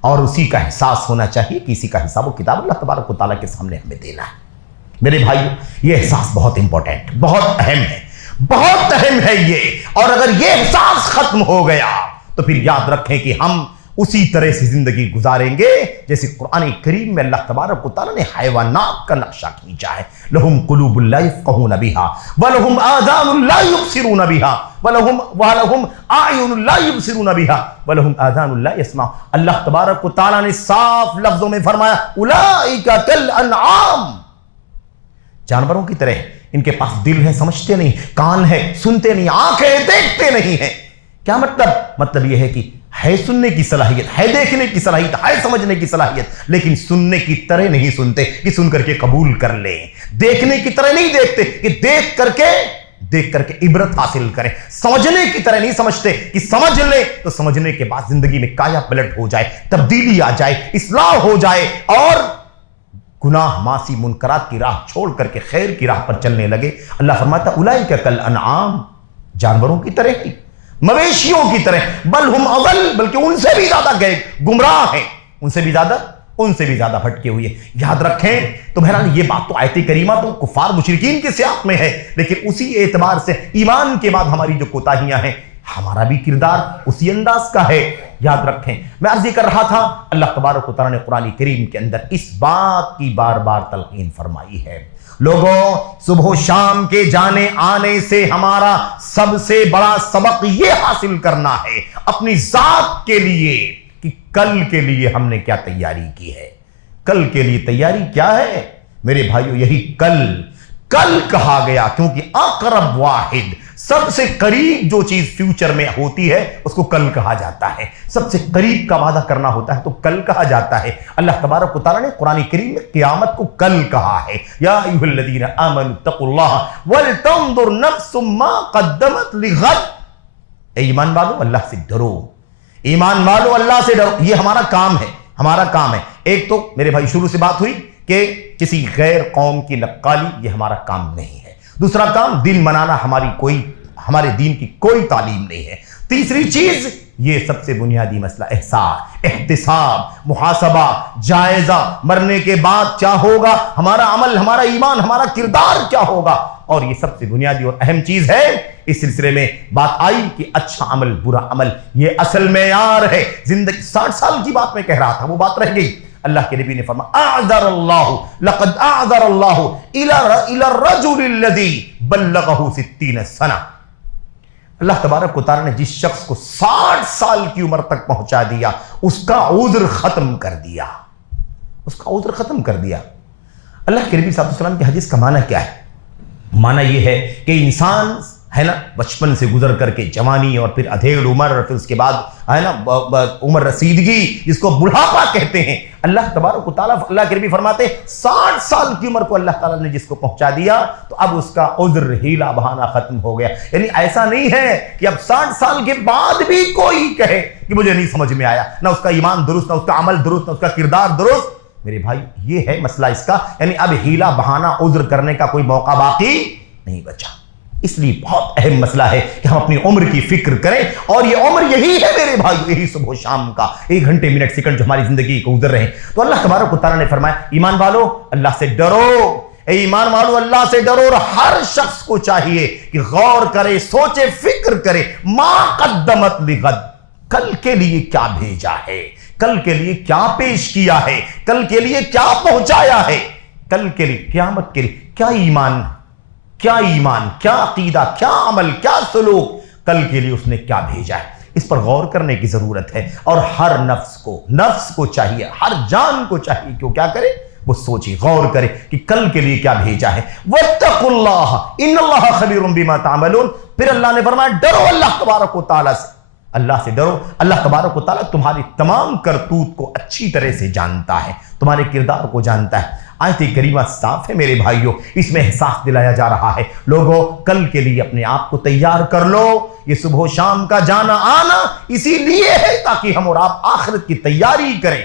اور اسی کا احساس ہونا چاہیے کہ اسی کا حساب و کتاب اللہ تبارک و تعالیٰ کے سامنے ہمیں دینا ہے۔ میرے بھائیوں، یہ احساس بہت امپورٹنٹ، بہت اہم ہے، بہت اہم ہے یہ۔ اور اگر یہ احساس ختم ہو گیا تو پھر یاد رکھیں کہ ہم اسی طرح سے زندگی گزاریں گے جیسے قرآن کریم میں اللہ تبارک و تعالیٰ نے حیوانات کا نقشہ کھینچا ہے۔ لہم قلوب لا یفقہون بہا ولہم آذان لا یبصرون بہا ولہم اعین لا یبصرون بہا ولہم آذان لا یسمعون۔ اللہ تبارک و تعالیٰ نے صاف لفظوں میں فرمایا اولئک کالانعام، جانوروں کی طرح، ان کے پاس دل ہے سمجھتے نہیں، کان ہے سنتے نہیں، آنکھیں دیکھتے نہیں ہیں۔ کیا مطلب یہ ہے کہ ہے سننے کی صلاحیت، ہے دیکھنے کی صلاحیت، ہے سمجھنے کی صلاحیت، لیکن سننے کی طرح نہیں سنتے کہ سن کر کے قبول کر لیں، دیکھنے کی طرح نہیں دیکھتے کہ دیکھ کر کے عبرت حاصل کریں، سمجھنے کی طرح نہیں سمجھتے کہ سمجھ لیں تو سمجھنے کے بعد زندگی میں کایا پلٹ ہو جائے، تبدیلی آ جائے، اصلاح ہو جائے، اور گناہ معاصی منکرات کی راہ چھوڑ کر کے خیر کی راہ پر چلنے لگے۔ اللہ فرماتا اولئک کالانعام، جانوروں کی طرح ہی، مویشیوں کی طرح، بل ہم اضل، بلکہ ان سے بھی زیادہ گمراہ ہیں، ان سے بھی زیادہ بھٹکے ہوئے۔ یاد رکھیں تو بہرحال یہ بات تو آیت کریمہ تو کفار مشرکین کے سیاق میں ہے، لیکن اسی اعتبار سے ایمان کے بعد ہماری جو کوتاہیاں ہیں، ہمارا بھی کردار اسی انداز کا ہے۔ یاد رکھیں، میں عرض یہ کر رہا تھا، اللہ تبارک و تعالیٰ نے قرآن کریم کے اندر اس بات کی بار بار تلقین فرمائی ہے، لوگوں صبح و شام کے جانے آنے سے ہمارا سب سے بڑا سبق یہ حاصل کرنا ہے اپنی ذات کے لیے کہ کل کے لیے ہم نے کیا تیاری کی ہے۔ کل کے لیے تیاری کیا ہے میرے بھائیو؟ یہی کل کہا گیا، کیونکہ اقرب واحد، سب سے قریب جو چیز فیوچر میں ہوتی ہے اس کو کل کہا جاتا ہے۔ سب سے قریب کا وعدہ کرنا ہوتا ہے تو کل کہا جاتا ہے۔ اللہ تبارک و تعالیٰ نے قرآن کریم میں قیامت کو کل کہا ہے، یا ایھا الذین آمنوا اتقوا اللہ ولتنظر نفس ما قدمت لغد۔ اے ایمان والو، اللہ سے ڈرو، ایمان والو اللہ سے ڈرو۔ یہ ہمارا کام ہے۔ ایک تو میرے بھائی شروع سے بات ہوئی کہ کسی غیر قوم کی نقالی، یہ ہمارا کام نہیں ہے۔ دوسرا کام، دین منانا ہمارے دین کی کوئی تعلیم نہیں ہے۔ تیسری چیز، یہ سب سے بنیادی مسئلہ، احساس، احتساب، محاسبہ، جائزہ، مرنے کے بعد کیا ہوگا، ہمارا عمل، ہمارا ایمان، ہمارا کردار کیا ہوگا، اور یہ سب سے بنیادی اور اہم چیز ہے۔ اس سلسلے میں بات آئی کہ اچھا عمل، برا عمل، یہ اصل معیار ہے زندگی۔ 60 سال کی بات میں کہہ رہا تھا، وہ بات رہ گئی۔ اللہ کے نبی نے فرمایا لقد اعذر اللہ الى الرجل الذي بلغه 60 سنہ۔ اللہ تبارک و تعالیٰ نے جس شخص کو 60 سال کی عمر تک پہنچا دیا، اس کا عذر ختم کر دیا، اللہ کے نبی صلی اللہ علیہ وسلم کی حدیث کا معنی کیا ہے؟ معنی یہ ہے کہ انسان ہے نا بچپن سے گزر کر کے جوانی، اور پھر ادھیڑ عمر، اور پھر اس کے بعد ہے نا عمر رسیدگی، جس کو بڑھاپا کہتے ہیں۔ اللہ تبارک و تعالیٰ، اللہ کے نبی فرماتے ہیں 60 سال کی عمر کو اللہ تعالیٰ نے جس کو پہنچا دیا تو اب اس کا عذر، ہیلا بہانہ ختم ہو گیا۔ یعنی ایسا نہیں ہے کہ اب 60 سال کے بعد بھی کوئی کہے کہ مجھے نہیں سمجھ میں آیا، نہ اس کا ایمان درست، نہ اس کا عمل درست، نہ اس کا کردار درست۔ میرے بھائی یہ ہے مسئلہ اس کا، یعنی اب ہیلا بہانہ عذر کرنے کا کوئی موقع باقی نہیں بچا۔ اس لیے بہت اہم مسئلہ ہے کہ ہم اپنی عمر کی فکر کریں، اور یہ عمر یہی ہے میرے بھائی، یہی صبح و شام کا 1 گھنٹے منٹ سیکنڈ جو ہماری زندگی کو گزر رہے ہیں۔ تو اللہ تبارک و تعالیٰ نے فرمایا ایمان والو اللہ سے ڈرو، اے ایمان والو اللہ سے ڈرو، اور ہر شخص کو چاہیے کہ غور کرے، سوچے، فکر کرے، ما قدمت لغد، کل کے لیے کیا بھیجا ہے، کل کے لیے کیا پیش کیا ہے، کل کے لیے کیا پہنچایا ہے، کل کے لیے، قیامت کے لیے کیا ایمان، کیا عقیدہ، کیا عمل، کیا سلوک، کل کے لیے اس نے کیا بھیجا ہے۔ اس پر غور کرنے کی ضرورت ہے، اور ہر نفس کو چاہیے، ہر جان کو چاہیے کہ وہ کیا کرے، وہ سوچے، غور کرے کہ کل کے لیے کیا بھیجا ہے۔ واتقوا اللہ ان اللہ خبیر بما تعملون۔ پھر اللہ نے فرمایا ڈرو اللہ تبارک و تعالیٰ سے، اللہ سے ڈرو۔ اللہ تبارک و تعالیٰ تمہاری تمام کرتوت کو اچھی طرح سے جانتا ہے، تمہارے کردار کو جانتا ہے۔ آیت کریمہ صاف ہے میرے بھائیوں، اس میں احساس دلایا جا رہا ہے لوگوں کل کے لیے اپنے آپ کو تیار کر لو۔ یہ صبح و شام کا جانا آنا اسی لیے ہے تاکہ ہم اور آپ آخرت کی تیاری کریں،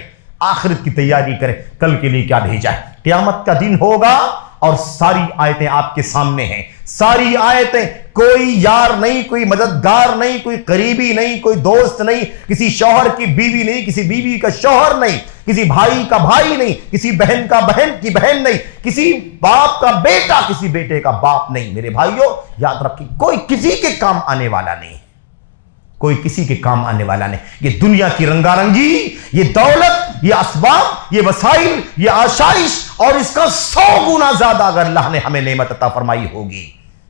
آخرت کی تیاری کریں۔ کل کے لیے کیا بھیجا ہے؟ قیامت کا دن ہوگا اور ساری آیتیں آپ کے سامنے ہیں، ساری آیتیں، کوئی یار نہیں، کوئی مددگار نہیں، کوئی قریبی نہیں، کوئی دوست نہیں، کسی شوہر کی بیوی نہیں، کسی بیوی کا شوہر نہیں، کسی بھائی کا بھائی نہیں، کسی بہن کا بہن کی بہن نہیں، کسی باپ کا بیٹا، کسی بیٹے کا باپ نہیں۔ میرے بھائیوں یاد رکھیں کوئی کسی کے کام آنے والا نہیں، کوئی کسی کے کام آنے والا نہیں۔ یہ دنیا کی رنگا رنگی، یہ دولت، یہ اسباب، یہ وسائل، یہ آشائش اور اس کا 100 گنا زیادہ اگر اللہ نے ہمیں نعمت عطا فرمائی ہوگی،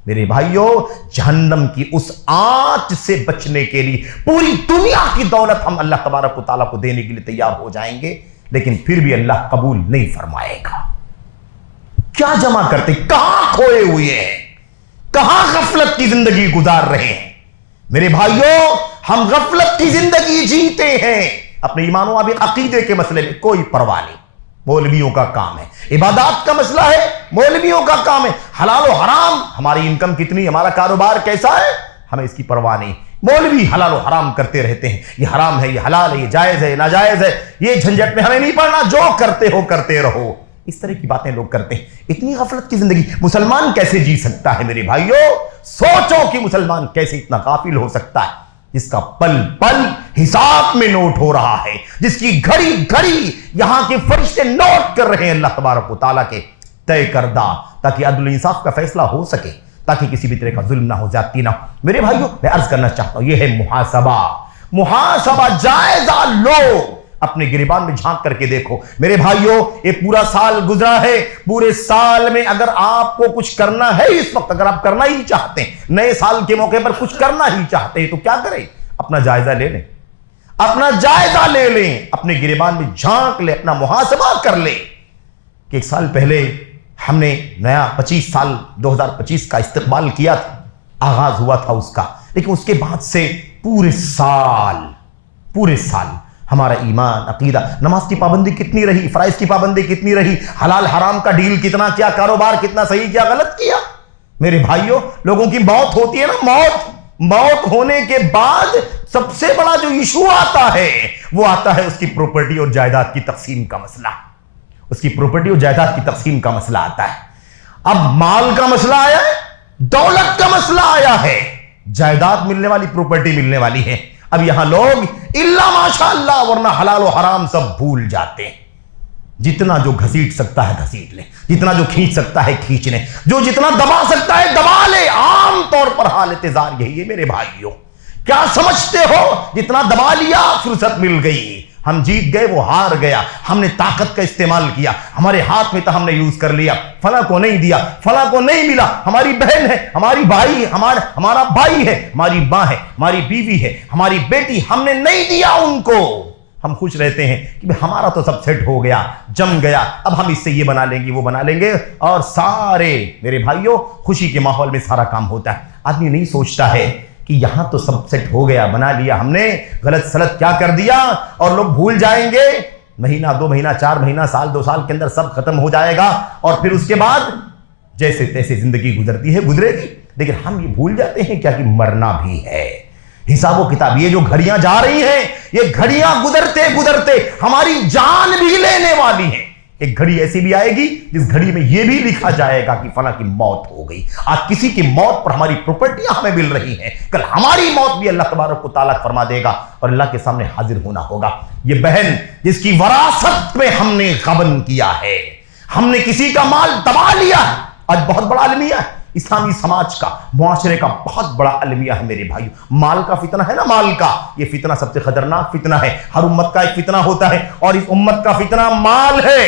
میرے بھائیوں جہنم کی اس آنچ سے بچنے کے لیے پوری دنیا کی دولت ہم اللہ تبارک و تعالیٰ کو دینے کے لیے تیار ہو جائیں گے، لیکن پھر بھی اللہ قبول نہیں فرمائے گا۔ کیا جمع کرتے، کہاں کھوئے ہوئے ہیں، کہاں غفلت کی زندگی گزار رہے ہیں؟ میرے بھائیوں ہم غفلت کی زندگی جیتے ہیں، اپنے ایمان و عقیدے کے مسئلے میں کوئی پرواہ نہیں، مولویوں کا کام ہے۔ عبادات کا مسئلہ ہے، مولویوں کا کام ہے۔ حلال و حرام، ہماری انکم کتنی، ہمارا کاروبار کیسا ہے، ہمیں اس کی پرواہ نہیں۔ مولوی حلال و حرام کرتے رہتے ہیں، یہ حرام ہے، یہ حلال ہے، یہ جائز ہے، ناجائز ہے، یہ جھنجٹ میں ہمیں نہیں پڑنا، جو کرتے ہو کرتے رہو۔ اس طرح کی باتیں لوگ کرتے ہیں۔ اتنی غفلت کی زندگی مسلمان کیسے جی سکتا ہے؟ میرے بھائیوں سوچو کہ مسلمان کیسے اتنا غافل ہو سکتا ہے، جس کا پل پل حساب میں نوٹ ہو رہا ہے، جس کی گھڑی گھڑی یہاں کے فرشتے نوٹ کر رہے ہیں اللہ تبارک و تعالیٰ کے طے کردہ، تاکہ عدل و انصاف کا فیصلہ ہو سکے، تاکہ کسی بھی طرح کا ظلم نہ ہو، زیادتی نہ ہو۔ میرے بھائیوں میں عرض کرنا چاہتا ہوں یہ ہے محاسبہ، جائزہ لو، اپنے گریبان میں جھانک کر کے دیکھو۔ میرے بھائیوں یہ پورا سال گزرا ہے، پورے سال میں اگر آپ کو کچھ کرنا ہے اس وقت، اگر آپ کرنا ہی چاہتے ہیں، نئے سال کے موقع پر کچھ کرنا ہی چاہتے ہیں، تو کیا کریں؟ اپنا جائزہ لے لیں، اپنا جائزہ لے لیں، اپنے گریبان میں جھانک لیں، اپنا محاسبہ کر لیں کہ ایک سال پہلے ہم نے نیا 25 سال 2025 کا استقبال کیا تھا، آغاز ہوا تھا اس کا، لیکن اس کے بعد سے پورے سال ہمارا ایمان، عقیدہ، نماز کی پابندی کتنی رہی، فرائض کی پابندی کتنی رہی، حلال حرام کا ڈیل کتنا کیا، کاروبار کتنا صحیح کیا، غلط کیا۔ میرے بھائیوں لوگوں کی موت ہوتی ہے نا، موت ہونے کے بعد سب سے بڑا جو ایشو آتا ہے وہ آتا ہے اس کی پراپرٹی اور جائیداد کی تقسیم کا مسئلہ، اس کی پراپرٹی اور جائیداد کی تقسیم کا مسئلہ آتا ہے۔ اب مال کا مسئلہ آیا ہے، دولت کا مسئلہ آیا ہے، جائیداد ملنے والی، پراپرٹی ملنے والی ہے۔ اب یہاں لوگ الا ماشاء اللہ، ورنہ حلال و حرام سب بھول جاتے ہیں۔ جتنا جو گھسیٹ سکتا ہے گھسیٹ لے، جتنا جو کھینچ سکتا ہے کھینچ لے، جو جتنا دبا سکتا ہے دبا لے۔ عام طور پر حالت زار یہی ہے میرے بھائیوں۔ کیا سمجھتے ہو؟ جتنا دبا لیا فرصت مل گئی، ہم جیت گئے وہ ہار گیا، ہم نے طاقت کا استعمال کیا، ہمارے ہاتھ میں تھا ہم نے یوز کر لیا، فلاں کو نہیں دیا، فلاں کو نہیں ملا، ہماری بہن ہے، ہماری بھائی، ہمارا بھائی ہے، ہماری ماں ہے، ہماری بیوی ہے، ہماری بیٹی، ہم نے نہیں دیا ان کو۔ ہم خوش رہتے ہیں کہ ہمارا تو سب سیٹ ہو گیا، جم گیا، اب ہم اس سے یہ بنا لیں گے وہ بنا لیں گے، اور سارے میرے بھائیوں خوشی کے ماحول میں سارا کام ہوتا ہے۔ آدمی نہیں سوچتا ہے کہ یہاں تو سب سیٹ ہو گیا، بنا لیا ہم نے، غلط سلط کیا کر دیا، اور لوگ بھول جائیں گے، مہینہ 2 مہینہ 4 مہینہ سال 2 سال کے اندر سب ختم ہو جائے گا، اور پھر اس کے بعد جیسے تیسے زندگی گزرتی ہے گزرے گی۔ لیکن ہم یہ بھول جاتے ہیں کیا کہ مرنا بھی ہے، حساب و کتاب۔ یہ جو گھڑیاں جا رہی ہیں، یہ گھڑیاں گزرتے گزرتے ہماری جان بھی لینے والی ہیں۔ ایک گھڑی ایسی بھی آئے گی جس گھڑی میں یہ بھی لکھا جائے گا کہ فلاں کی موت ہو گئی۔ آج کسی کی موت پر ہماری پراپرٹیاں ہمیں مل رہی ہیں، کل ہماری موت بھی اللہ تبارک و تعالیٰ فرما دے گا اور اللہ کے سامنے حاضر ہونا ہوگا۔ یہ بہن جس کی وراثت میں ہم نے غبن کیا ہے، ہم نے کسی کا مال دبا لیا ہے، آج بہت بڑا المیہ ہے اسلامی سماج کا، معاشرے کا بہت بڑا المیہ ہے میرے بھائیو۔ مال کا فتنہ ہے نا، مال کا یہ فتنہ سب سے خطرناک فتنہ ہے۔ ہر امت کا ایک فتنہ ہوتا ہے، اور اس امت کا فتنہ مال ہے۔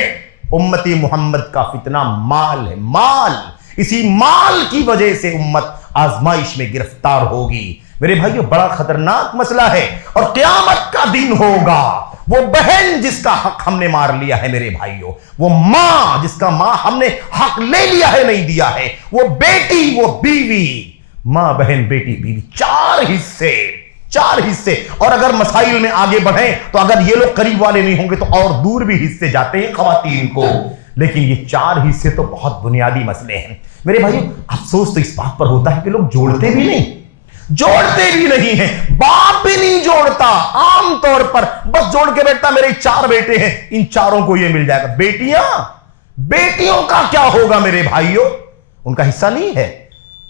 امتی محمد کا فتنہ مال ہے، مال۔ اسی مال کی وجہ سے امت آزمائش میں گرفتار ہوگی۔ میرے بھائیو بڑا خطرناک مسئلہ ہے، اور قیامت کا دن ہوگا، وہ بہن جس کا حق ہم نے مار لیا ہے میرے بھائیوں، وہ ماں جس کا ماں ہم نے حق لے لیا ہے نہیں دیا ہے، وہ بیٹی، وہ بیوی، ماں بہن بیٹی بیوی، چار حصے۔ اور اگر مسائل میں آگے بڑھیں تو اگر یہ لوگ قریب والے نہیں ہوں گے تو اور دور بھی حصے جاتے ہیں خواتین کو، لیکن یہ چار حصے تو بہت بنیادی مسئلے ہیں میرے بھائیوں۔ افسوس تو اس بات پر ہوتا ہے کہ لوگ جوڑتے بھی نہیں ہیں، باپ بھی نہیں جوڑتا، عام طور پر بس جوڑ کے بیٹھتا میرے 4 بیٹے ہیں، ان چاروں کو یہ مل جائے گا۔ بیٹیوں کا کیا ہوگا میرے بھائیوں؟ ان کا حصہ نہیں ہے،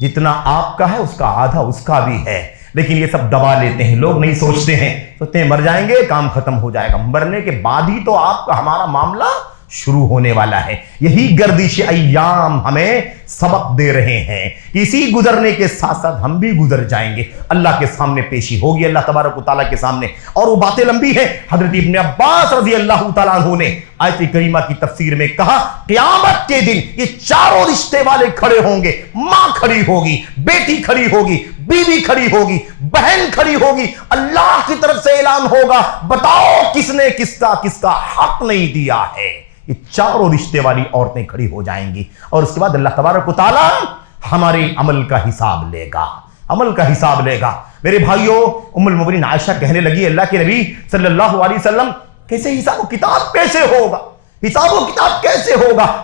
جتنا آپ کا ہے اس کا آدھا اس کا بھی ہے، لیکن یہ سب دبا لیتے ہیں، لوگ نہیں سوچتے ہیں مر جائیں گے کام ختم ہو جائے گا، مرنے کے بعد ہی تو آپ کا ہمارا معاملہ شروع ہونے والا ہے۔ یہی گردش ایام ہمیں سبق دے رہے ہیں، اسی گزرنے کے ساتھ ساتھ ہم بھی گزر جائیں گے، اللہ کے سامنے پیشی ہوگی، اللہ تبارک و تعالیٰ کے سامنے، اور وہ باتیں لمبی ہیں۔ حضرت ابن عباس رضی اللہ تعالیٰ عنہ نے آیت کریمہ کی تفسیر میں کہا قیامت کے دن یہ چاروں رشتے والے کھڑے ہوں گے، ماں کھڑی ہوگی، بیٹی کھڑی ہوگی، بیوی کھڑی ہوگی، بہن کھڑی ہوگی، اللہ کی طرف سے اعلان ہوگا بتاؤ کس نے کس کا حق نہیں دیا ہے۔ یہ چاروں رشتے والی عورتیں کھڑی ہو جائیں گی، اور اس کے بعد اللہ تبارک و تعالیٰ ہمارے عمل کا حساب لے گا میرے بھائیوں۔ ام المؤمنین عائشہ کہنے لگی اللہ کے نبی صلی اللہ علیہ وسلم کیسے حساب و کتاب کیسے ہوگا؟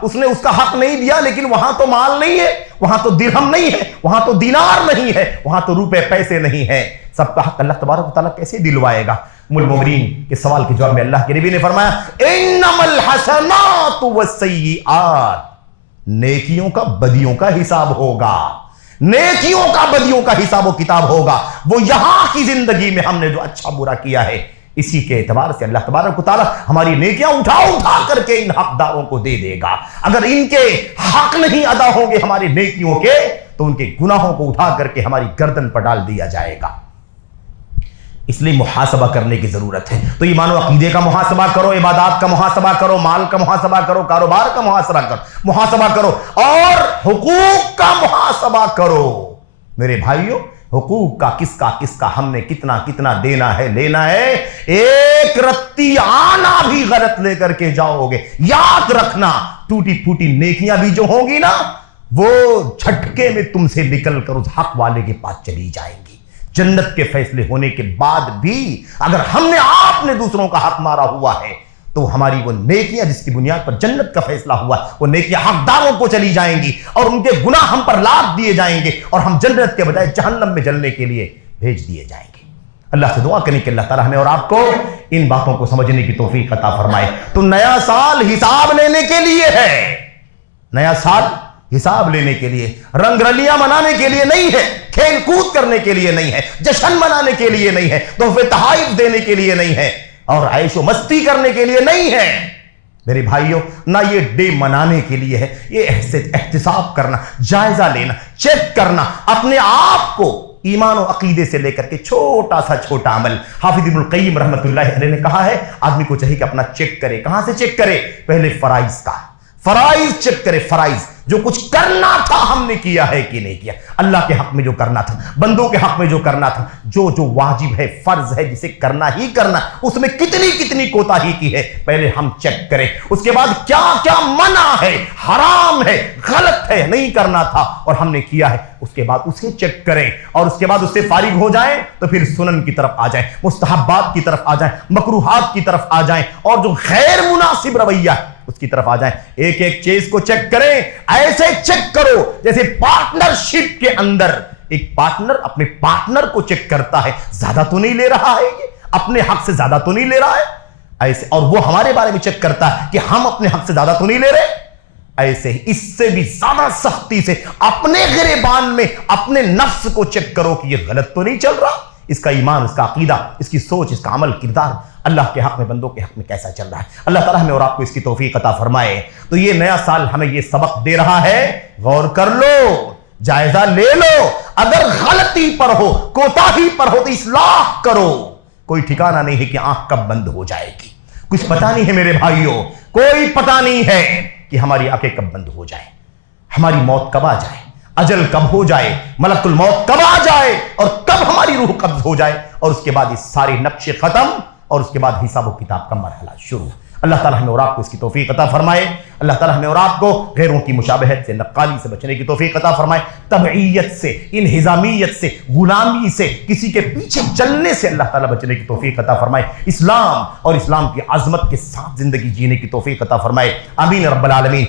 اس نے اس کا حق نہیں دیا، لیکن وہاں تو مال نہیں ہے، وہاں تو درہم نہیں ہے، وہاں تو دینار نہیں ہے، وہاں تو روپے پیسے نہیں ہے، سب کا حق اللہ تبارک و تعالیٰ کیسے دلوائے گا؟ ام المؤمنین کے سوال کے جواب میں اللہ کے نبی نے فرمایا انما الحسنات والسیئات، نیکیوں کا بدیوں کا حساب ہوگا، بدیوں کا حساب و کتاب ہوگا۔ وہ یہاں کی زندگی میں ہم نے جو اچھا برا کیا ہے، اسی کے اعتبار سے اللہ تبارک و تعالیٰ ہماری نیکیاں اٹھا کر کے ان حقداروں کو دے دے گا۔ اگر ان کے حق نہیں ادا ہوں گے ہماری نیکیوں کے، تو ان کے گناہوں کو اٹھا کر کے ہماری گردن پر ڈال دیا جائے گا۔ اس لیے محاسبہ کرنے کی ضرورت ہے۔ تو ایمان و عقیدے کا محاسبہ کرو، عبادات کا محاسبہ کرو، مال کا محاسبہ کرو، کاروبار کا محاسبہ کرو اور حقوق کا محاسبہ کرو میرے بھائیوں۔ حقوق کا کس کا ہم نے کتنا دینا ہے، لینا ہے۔ ایک رتی آنا بھی غلط لے کر کے جاؤ گے، یاد رکھنا ٹوٹی پھوٹی نیکیاں بھی جو ہوں گی نا، وہ جھٹکے میں تم سے نکل کر اس حق والے کے پاس چلی جائیں گی۔ جنت کے فیصلے ہونے کے بعد بھی اگر ہم نے آپ نے دوسروں کا حق مارا ہوا ہے، تو ہماری وہ نیکیاں جس کی بنیاد پر جنت کا فیصلہ ہوا، وہ نیکیاں حقداروں کو چلی جائیں گی، اور ان کے گناہ ہم پر لاد دیے جائیں گے، اور ہم جنت کے بجائے جہنم میں جلنے کے لیے بھیج دیے جائیں گے۔ اللہ سے دعا کریں کہ اللہ تعالیٰ ہمیں اور آپ کو ان باتوں کو سمجھنے کی توفیق عطا فرمائے۔ تو نیا سال حساب لینے کے لیے ہے، نیا سال حساب لینے کے لیے، رنگ رلیاں منانے کے لیے نہیں ہے، کھیل کود کرنے کے لیے نہیں ہے، جشن منانے کے لیے نہیں ہے، تحفے تحائف دینے کے لیے نہیں ہے، اور عیش و مستی کرنے کے لیے نہیں ہے میرے بھائیوں۔ نہ یہ ڈے منانے کے لیے ہے، یہ احتساب کرنا، جائزہ لینا، چیک کرنا اپنے آپ کو، ایمان و عقیدے سے لے کر کے چھوٹا عمل۔ حافظ ابن القیم رحمۃ اللہ علیہ نے کہا ہے آدمی کو چاہیے کہ اپنا چیک کرے۔ کہاں سے چیک کرے؟ پہلے فرائض کا، فرائض چیک کرے، فرائض جو کچھ کرنا تھا ہم نے کیا ہے کہ نہیں کیا، اللہ کے حق میں جو کرنا تھا، بندوں کے حق میں جو کرنا تھا، جو واجب ہے، فرض ہے، جسے کرنا ہی کرنا، اس میں کتنی کوتاہی کی ہے، پہلے ہم چیک کریں۔ اس کے بعد کیا منع ہے، حرام ہے، غلط ہے، نہیں کرنا تھا اور ہم نے کیا ہے، اس کے بعد اسے چیک کریں، اور اس کے بعد اس سے فارغ ہو جائیں تو پھر سنن کی طرف آ جائیں، مستحبات کی طرف آ جائیں، مکروہات کی طرف آ جائیں، اور جو غیر مناسب رویہ ہے اس کی طرف آ جائیں۔ ایک چیز کو چیک کریں، ایسے چیک کرو جیسے پارٹنرشپ کے اندر ایک پارٹنر اپنے پارٹنر کو چیک کرتا ہے، زیادہ تو نہیں لے رہا ہے، یہ اپنے حق سے زیادہ تو نہیں لے رہا ہے ایسے، اور وہ ہمارے بارے میں چیک کرتا ہے کہ ہم اپنے حق سے زیادہ تو نہیں لے رہے ایسے ہی۔ اس سے بھی زیادہ سختی سے اپنے گریبان میں اپنے نفس کو چیک کرو کہ یہ غلط تو نہیں چل رہا، اس کا ایمان، اس کا عقیدہ، اس کی سوچ، اس کا عمل، کردار اللہ کے حق میں، بندوں کے حق میں کیسا چل رہا ہے۔ اللہ تعالیٰ ہمیں اور آپ کو اس کی توفیق عطا فرمائے۔ تو یہ نیا سال ہمیں یہ سبق دے رہا ہے، غور کر لو، جائزہ لے لو، اگر غلطی پر ہو، کوتاہی پر ہو تو اصلاح کرو۔ کوئی ٹھکانہ نہیں ہے کہ آنکھ کب بند ہو جائے گی، کچھ پتہ نہیں ہے میرے بھائیوں، کوئی پتہ نہیں ہے کہ ہماری آنکھیں کب بند ہو جائیں، ہماری موت کب آ جائے، اجل کب ہو جائے، ملک الموت کب آ جائے، اور کب ہماری روح قبض ہو جائے، اور اس کے بعد یہ سارے نقشے ختم اور اس کے بعد حساب و کتاب کا مرحلہ شروع۔ اللہ تعالیٰ ہمیں اور آپ کو اس کی توفیق عطا فرمائے۔ اللہ تعالیٰ ہمیں اور آپ کو غیروں کی مشابہت سے، نقالی سے بچنے کی توفیق عطا فرمائے۔ تبعیت سے، انہزامیت سے، غلامی سے، کسی کے پیچھے چلنے سے اللہ تعالیٰ بچنے کی توفیق عطا فرمائے۔ اسلام اور اسلام کی عظمت کے ساتھ زندگی جینے کی توفیق عطا فرمائے۔ آمین رب العالمین۔